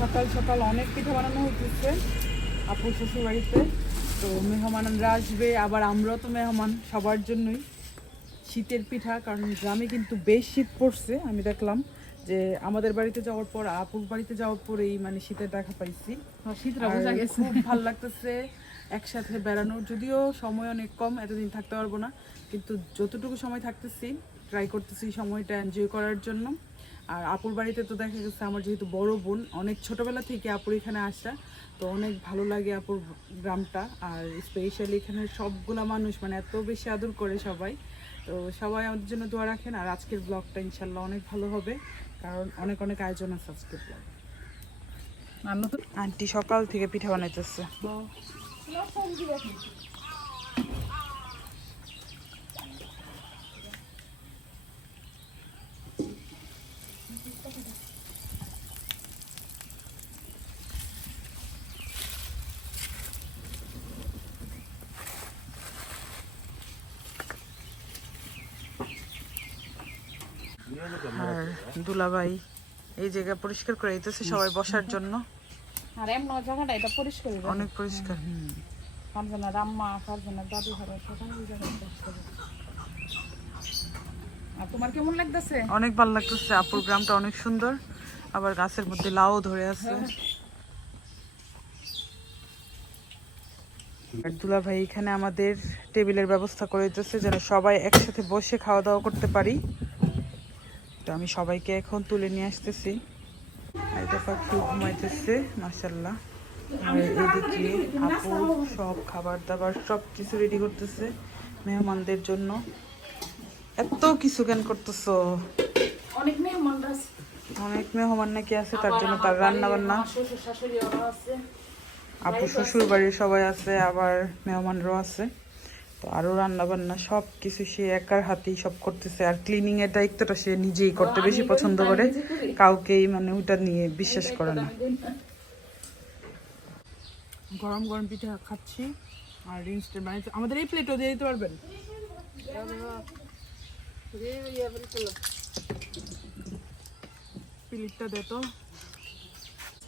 সকাল সকাল অনেক পিঠা বানানো হচ্ছে আপুর শ্বশুর বাড়িতে তো মেহমানরা আসবে আবার আমরাও তো মেহমান সবার জন্যই। শীতের পিঠা কারণ গ্রামে কিন্তু বেশ শীত পড়ছে আমি দেখলাম যে আমাদের বাড়িতে যাওয়ার পর আপুর বাড়িতে যাওয়ার পরেই মানে শীতের দেখা পাইছি। শীতটা বোঝা গেছে খুব ভালো লাগতেছে একসাথে বেড়ানোর। যদিও সময় অনেক কম এতদিন থাকতে পারব না কিন্তু যতটুকু সময় থাকতেছি ট্রাই করতেছি সময়টা এনজয় করার জন্য। আর আপুর বাড়িতে তো দেখা গেছে আমার যেহেতু বড় বোন অনেক ছোটবেলা থেকে আপুর এখানে আসা তো অনেক ভালো লাগে আপুর গ্রামটা। আর স্পেশালি এখানে সবগুলা মানুষ মানে এত বেশি আদর করে সবাই। তো সবাই আমাদের জন্য দোয়া রাখেন আর আজকের ব্লগটা ইনশাল্লাহ অনেক ভালো হবে কারণ অনেক অনেক আয়োজন আছে আজকের ব্লগ আন্টি সকাল থেকে পিঠা বানাইতেছে। আর দুলাভাই এই জায়গা পরিষ্কার করে দিতেছে সবাই বসার জন্য। আর এমন জায়গাটা এটা পরিষ্কার অনেক পরিষ্কার হুম। আম্মা দাদু ঘরে সেখানে ওই জায়গাটা পরিষ্কার আর তোমার কেমন লাগতেছে? অনেক ভালো লাগতেছে আপুর গ্রামটা অনেক সুন্দর আবার গাছের মধ্যে লাউ ধরে আছে। আর দুলা ভাই এখানে আমাদের টেবিলের ব্যবস্থা করে দিতেছে যেন সবাই একসাথে বসে খাওয়া দাওয়া করতে পারি। তো আমি সবাইকে এখন তুলে নিয়ে আসতেছি। এটা পাখি ঘুমাইতেছে মাসাল্লাহ এদিকে আপু সব খাবার দাবার সব কিছু রেডি করতেছে মেহমানদের জন্য। এত কিছু কেন করতেছো? অনেক মেহমান আছে। অনেক মেহমান নাকি আছে তার জন্য তার রান্না বান্না আপু শ্বশুর বাড়ির সবাই আছে আবার মেহমানরাও আছে। তো আরও রান্না বান্না সব কিছু সে একার হাতেই সব করতেছে। আর ক্লিনিং এর দায়িত্বটা সে নিজেই করতে বেশি পছন্দ করে। কাউকেই মানে ওটা নিয়ে বিশ্বাস করে না। গরম গরম পিঠা খাচ্ছি আর ইনস্ট্যান্ট বানিয়েছে আমাদের এই প্লেটও দিয়ে দিতে পারবেন? প্লেটটা দে তো।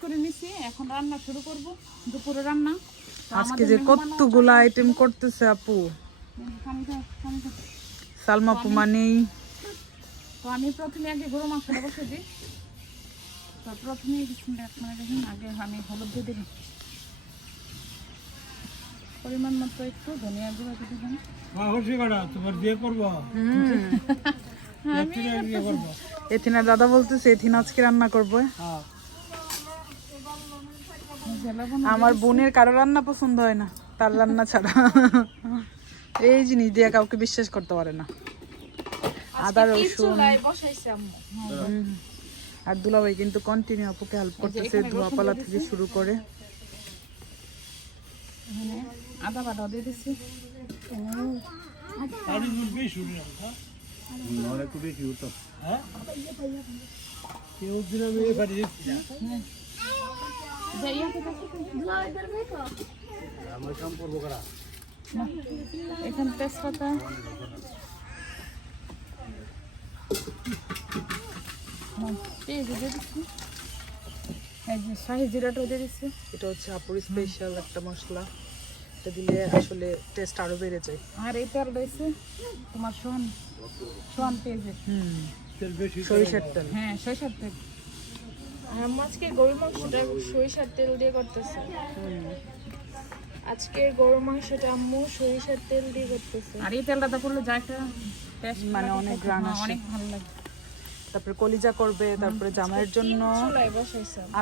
করে নিছি এখন রান্না শুরু করব। দুপুরে রান্না। আজকে যে কতগুলা আইটেম করতেছে আপু। সালমা আপু মানেই তো আমি প্রথমে আগে গরু মাংসটা বসে দিই। তো প্রথমে রহমানির আগে আমি হলুদ দিয়ে দিই। পরিমাণ মতো একটু ধনিয়া গুঁড়ো দিয়ে দিবেন করব। এথিনা দাদা বলতেছে এথিনা আজকে রান্না করব। হ্যাঁ। আমার বোনের কারও রান্না পছন্দ হয় না তার রান্না ছাড়া। এই জিনিস দিয়ে কাউকে বিশ্বাস করতে পারে না। আদা রসুন। আর দুলাভাই কিন্তু কন্টিনিউ আপুকে হেল্প করতেছে ধোয়া পালা থেকে শুরু করে। আদা বাটা দিয়ে দিচ্ছি হ্যাঁ। আমার কাম করব করা। না, এখানে তেজপাতা। শাহি জিরাটাও দিয়ে দিচ্ছি। এটা হচ্ছে আপুর স্পেশাল একটা মশলা। এটা দিলে আসলে টেস্ট আরও বেড়ে যায়। আর এই তেল রয়েছে তোমার সোহান সোহান পেঁয়াজের হুম সরিষার তেল। হ্যাঁ সরিষার তেল। আম্মু আজকে গরুর মাংসটা সরিষার তেল দিয়ে করতেছে। আজকে গরুর মাংসটা আম্মু সরিষার তেল দিয়ে করতেছে। আর এই তেলটা করলে যা একটা টেস্ট মানে অনেক গ্রান আসে। অনেক ভালো লাগে। তারপরে কলিজা করবে তারপরে জামাইয়ের জন্য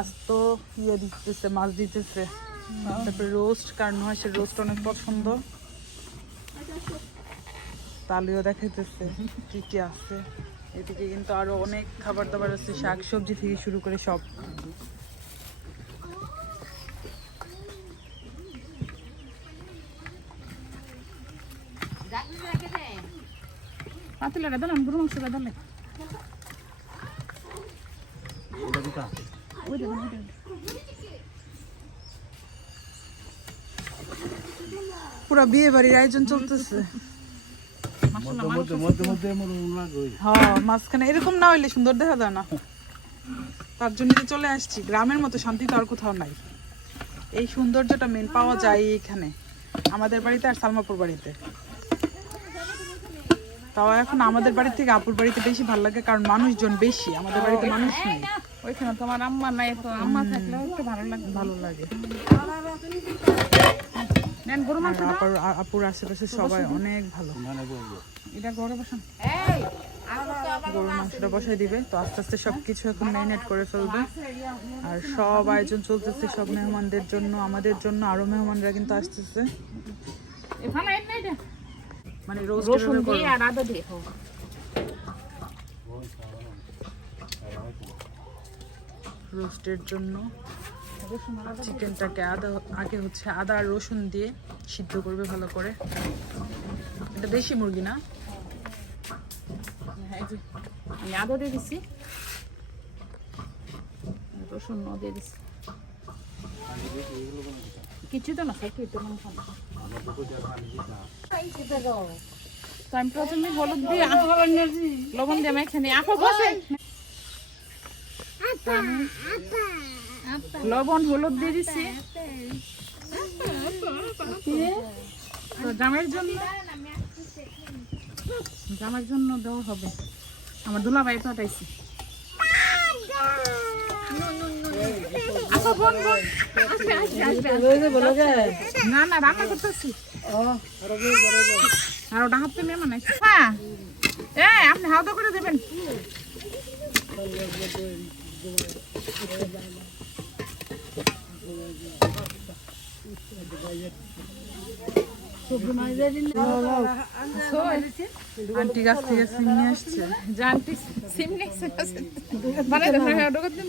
আস্ত ইয়ে দিতেছে মাছ দিতেছে। তারপরে রোস্ট কারণ হাঁসের রোস্ট অনেক পছন্দ। তালিও দেখাইতেছে কি কি আছে। এদিকে কিন্তু আরও অনেক খাবার দাবার আছে শাক সবজি থেকে শুরু করে সব। পাতিলাটা দিলাম গরু মাংসটা দিলে ওই দেখুন ওই বিয়ে বাড়ির আয়োজন চলতেছে। হ্যাঁ মাঝখানে এরকম না হইলে সুন্দর দেখা যায় না। তার জন্য তো চলে আসছি গ্রামের মতো শান্তি তো আর কোথাও নাই। এই সৌন্দর্যটা মেন পাওয়া যায় এখানে আমাদের বাড়িতে আর সালমাপুর বাড়িতে। তাও এখন আমাদের বাড়ি থেকে আপুর বাড়িতে বেশি ভালো লাগে কারণ মানুষজন বেশি আমাদের বাড়িতে মানুষ নেই। ওইখানে তোমার আম্মা নাই তো আম্মা থাকলেও একটু ভালো লাগবে ভালো লাগে। আপুর আপুর আশেপাশে সবাই অনেক ভালো। এটা গরু বসান। গরুর মাংসটা বসাই দিবে তো আস্তে আস্তে সবকিছু এখন ম্যারিনেট করে ফেলবে। আর সব আয়োজন চলতেছে সব মেহমানদের জন্য আমাদের জন্য আরও মেহমানরা কিন্তু আসতেছে। এখানে মানে রসুন দিয়ে আর আদা দিয়ে হোক। রোস্টের জন্য চিকেনটাকে আদা আগে হচ্ছে আদা আর রসুন দিয়ে সিদ্ধ করবে ভালো করে। এটা দেশি মুরগি না? হ্যাঁ, আমি আদা দিয়ে দিছি। রসুন দিয়ে দিছি। কিছু তো না না। তো আমি প্রথমে হলুদ দিয়ে লবণ দিয়ে মেখে আপা বসে। লবণ হলুদ দিয়ে দিয়ে তো জামের জন্য জামার জন্য দেওয়া হবে। আমার দুলাভাই পাঠাইছি। আসো বোন বোন। না না রান্না করতেছি। আর ওটা হাতে মেয়ে নাই হ্যাঁ এ আপনি হাওদা করে দেবেন। আন্টি গাছ থেকে সিম নিয়ে আসছে। জানটি সিম নেক্সে মানে দেখো হ্যাঁ দিন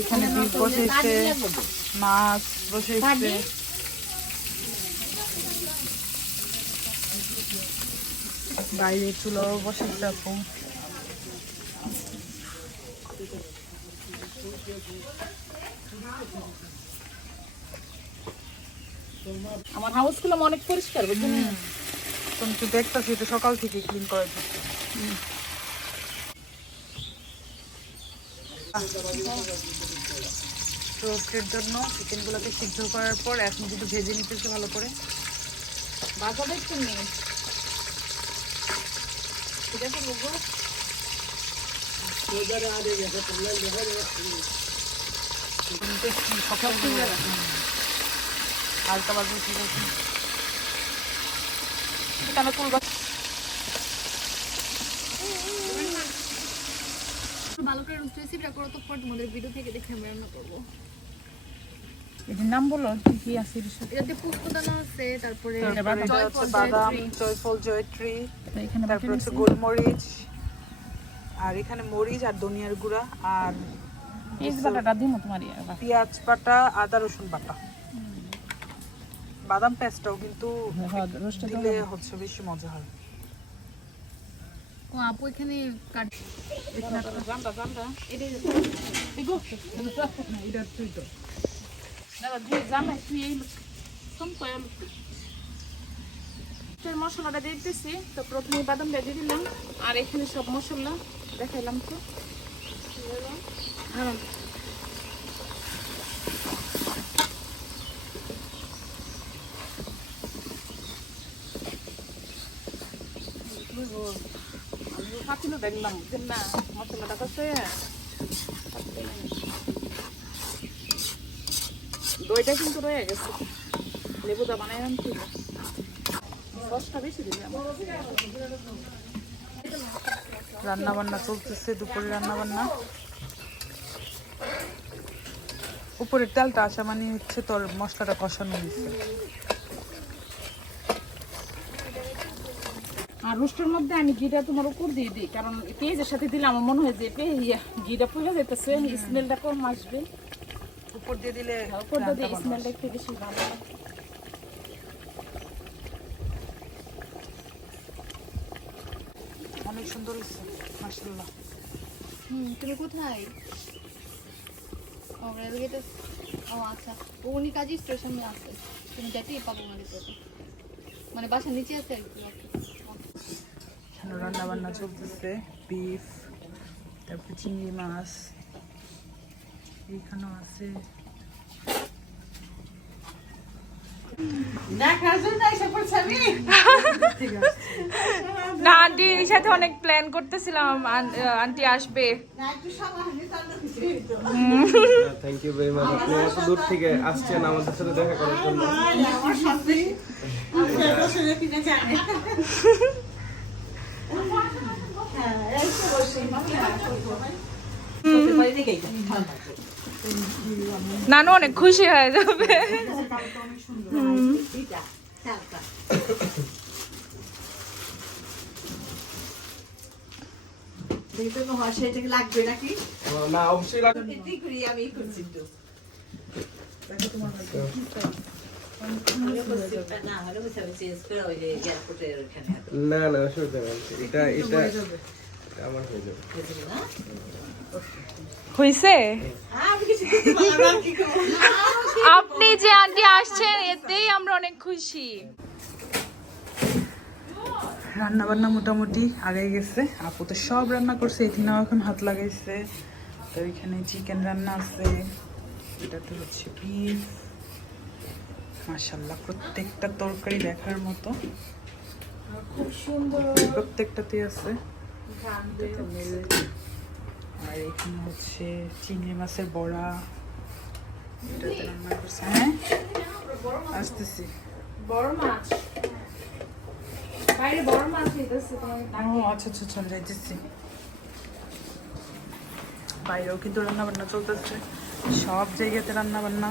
এখানে বসেছে মাছ বসেছে। বাইরে চুলাও বসেছে আপু। আমার হাউসগুলো অনেক পরিষ্কার বুঝলেন? তুমি তো দেখতেছি তো সকাল থেকে ক্লিন করে দিচ্ছি রোস্টের জন্য চিকেনগুলোকে সিদ্ধ করার পর এখন কিন্তু ভেজে নিতেছে ভালো করে। বাজারে একটু নেই ঠিক আছে বুঝব হালকা বাজে ঠিক আছে। এখানে কুল ভালো করে রোস্ট রেসিপিটা করো তো পর তোমাদের ভিডিও থেকে দেখে আমরা রান্না করব। এটির নাম বলো কি কি আছে এটাতে পোস্তদানা আছে তারপরে তারপরে এটা হচ্ছে বাদাম জয়ফল জয়ত্রী তারপর হচ্ছে গোলমরিচ আর এখানে মরিচ আর ধনিয়ার গুঁড়া আর ইয়ে পেঁয়াজ বাটা আদা রসুন বাটা। বাদাম পেস্টটাও কিন্তু হ্যাঁ, রোস্টে দিলে হচ্ছে বেশি মজা হয়। ও এখানে তুই তুই এই মশলাটা দিয়ে দিতেছি। তো প্রথমে বাদামটা দিয়ে দিলাম। আর এখানে সব মশলা দেখাইলাম তো আমি পাতিল দেখলাম। যে না মশলাটা কাছে দইটা কিন্তু রয়ে গেছে। লেবুটা বানাই আনছি। সসটা বেশি আমার রান্না বান্না চলতেছে, দুপুরে রান্না বান্না উপরের তেলটা আসা মানে হচ্ছে, তোর মশলাটা কষানো হয়েছে। আর রোস্টের মধ্যে আমি ঘিটা তোমার উপর দিয়ে দিই কারণ পেঁয়াজের সাথে দিলে আমার মনে হয় যে ঘিটা পুড়ে যেতেছে স্মেলটা কম আসবে। উপর দিয়ে দিলে উপর দিয়ে দিই স্মেলটা একটু বেশি ভালো অনেক সুন্দর হয়েছে মাসাল্লাহ হুম তুমি কোথায়? ও রেলগেটে ও আচ্ছা। ও উনি কাজই স্টেশনে আছে। তুমি যেতেই পাবো মানে তোকে মানে বাসার নিচে আছে আর কি এখানে রান্না বান্না চলতেছে বিফ তারপরে চিংড়ি মাছ এইখানেও আছে। না আন্টির সাথে অনেক প্ল্যান করতেছিলাম আন্টি আসবে। থ্যাংক ইউ ভেরি মাচ আপনি এত দূর থেকে আসছেন আমাদের সাথে দেখা করার জন্য। নানু অনেক খুশি হয়ে যাবে। দেখতে তো হয় সেটাকে লাগবে নাকি না অবশ্যই করি আমি করছি তো না না না অসুবিধা নেই। এটা এটা আমার হয়ে যাবে। হইছে? আপনি যে আন্টি আসছেন এতেই আমরা অনেক খুশি। রান্না বান্না মোটামুটি আগে গেছে। আপু তো সব রান্না করছে এখানেও এখন হাত লাগাইছে। তো এখানে চিকেন রান্না আছে এটা তো হচ্ছে বিফ মাশাল্লাহ প্রত্যেকটা তরকারি দেখার মতো। খুব সুন্দর। প্রত্যেকটাতে আছে। আর এখানে হচ্ছে চিংড়ি মাছের বড়া। এটাতে রান্না করছে। হ্যাঁ? আসতেছি। বড় মাছ। বাইরে বড় মাছ হইতেছে ও আচ্ছা আচ্ছা চলে যাইতেছি। বাইরেও কিন্তু রান্না বান্না চলতেছে। সব জায়গাতে রান্না বান্না